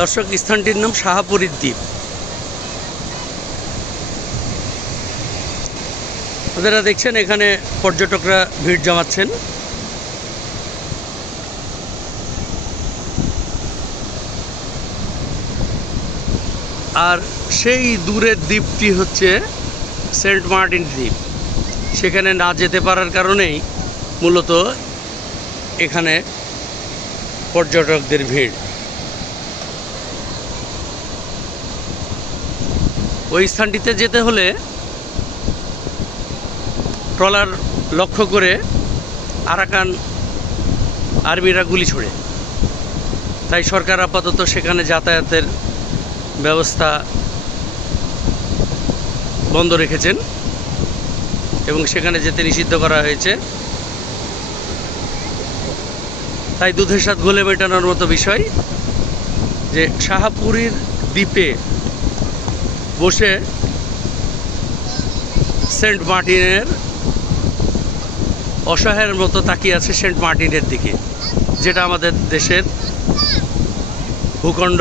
দর্শক, স্থানটির নাম শাহাপুরীর দ্বীপ। আপনারা দেখছেন, এখানে পর্যটকরা ভিড় জমাচ্ছেন। আর সেই দূরের দ্বীপটি হচ্ছে সেন্ট মার্টিন দ্বীপ। সেখানে না যেতে পারার কারণেই মূলত এখানে পর্যটকদের ভিড়। ওই স্থানটিতে যেতে হলে ট্রলার লক্ষ্য করে আরাকান আর্মিরা গুলি ছোড়ে। তাই সরকার আপাতত সেখানে যাতায়াতের ব্যবস্থা বন্ধ রেখেছেন এবং সেখানে যেতে নিষিদ্ধ করা হয়েছে। তাই দুধের স্বাদ গোলে মেটানোর মতো বিষয় যে শাহাপুরীর দ্বীপে বসে সেন্ট মার্টিনের অসহায়ের মতো তাকিয়ে আছে সেন্ট মার্টিনের দিকে যেটা আমাদের দেশের ভূখণ্ড।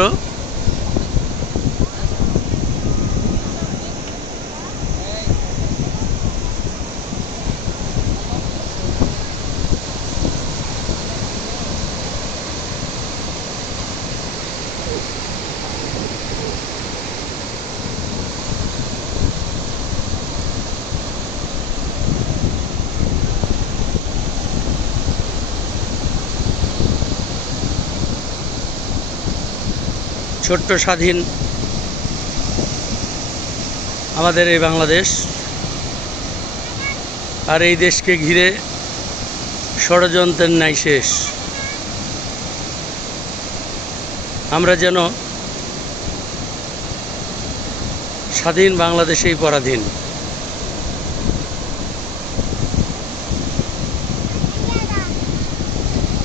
ছোট্ট স্বাধীন আমাদের এই বাংলাদেশ আর এই দেশকে ঘিরে ষড়যন্ত্রের নাই শেষ। আমরা যেন স্বাধীন বাংলাদেশেই পরাধীন।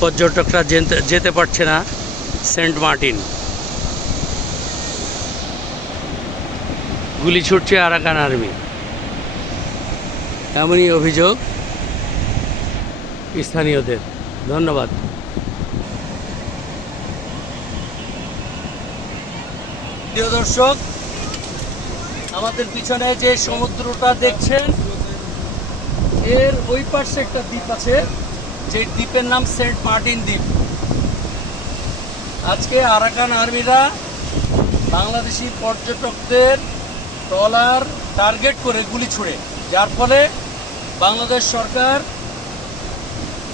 পর্যটকরা যেতে পারছে না সেন্ট মার্টিন। গুলি ছুটছে আরাকান আর্মি। এমনই অভিযোগ স্থানীয়দের। ধন্যবাদ। প্রিয় দর্শক, আমাদের পিছনে যে সমুদ্রটা দেখছেন, এর ওই পাশে একটা দ্বীপ আছে, যে দ্বীপের নাম সেন্ট মার্টিন দ্বীপ। আজকে আরাকান আর্মিরা বাংলাদেশি পর্যটকদের ট্রলার টার্গেট করে গুলি ছুড়ে, যার ফলে বাংলাদেশ সরকার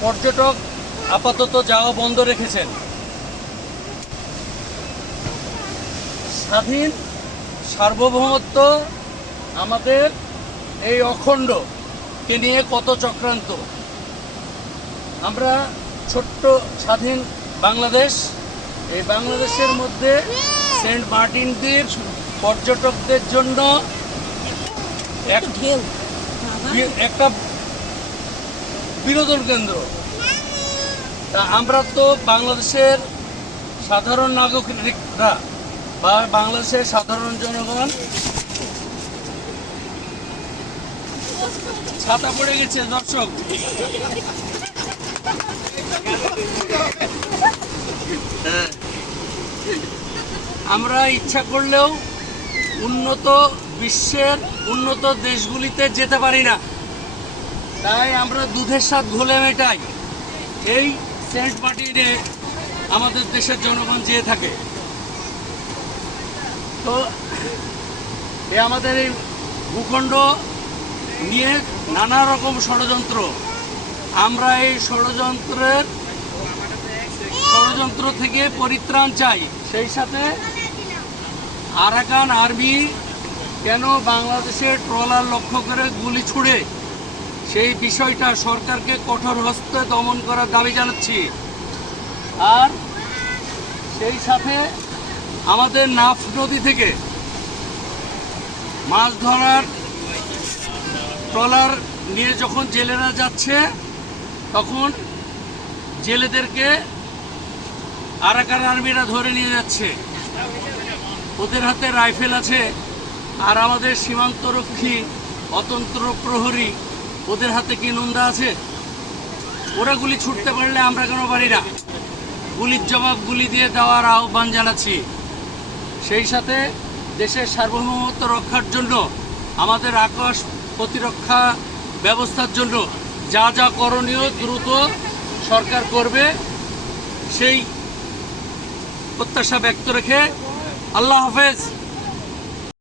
পর্যটক আপাতত যাওয়া বন্ধ রেখেছেন। স্বাধীন সার্বভৌমত্ব আমাদের এই অখণ্ডকে নিয়ে কত চক্রান্ত। আমরা ছোট্ট স্বাধীন বাংলাদেশ, এই বাংলাদেশের মধ্যে সেন্ট মার্টিন দ্বীপ পর্যটকদের জন্য এক একটা বিনোদন কেন্দ্র। তা আমরা তো বাংলাদেশের সাধারণ নাগরিকরা বা বাংলাদেশের সাধারণ জনগণ ছাতা পড়ে গেছে দর্শক। হ্যাঁ। আমরা ইচ্ছা করলেও উন্নত বিশ্বের উন্নত দেশগুলিতে যেতে পারি না। তাই আমরা দুধের স্বাদ ঘোলে মেটাই। এই সেন্ট মার্টিনে আমাদের দেশের জনগণ যেয়ে থাকে। তো এ আমাদের এই ভূখণ্ড নিয়ে নানা রকম ষড়যন্ত্র। আমরা এই ষড়যন্ত্রের ষড়যন্ত্র থেকে পরিত্রাণ চাই। সেই সাথে আরাকান আর্মি কেন বাংলাদেশের ট্রলার লক্ষ্য করে গুলি ছুড়ে? সেই বিষয়টা সরকারকে কঠোর হস্তে দমন করার দাবি জানাচ্ছি। আর সেই সাথে আমাদের নাফ নদী থেকে মাছ ধরার ট্রলার নিয়ে যখন জেলেরা যাচ্ছে, তখন জেলেদেরকে আরাকান আর্মিরা ধরে নিয়ে যাচ্ছে। ওদের হাতে রাইফেল আছে আর আমাদের সীমান্তরক্ষী অতন্ত্র প্রহরী ওদের হাতে কি নন্দা আছে? ওরা গুলি ছুটতে পারলে আমরা কেন পারি না? গুলির জবাব গুলি দিয়ে দেওয়ার আহ্বান জানাচ্ছি। সেই সাথে দেশের সার্বভৌমত্ব রক্ষার জন্য, আমাদের আকাশ প্রতিরক্ষা ব্যবস্থার জন্য যা যা করণীয় দ্রুত সরকার করবে, সেই প্রত্যাশা ব্যক্ত রেখে আল্লাহ হাফেজ।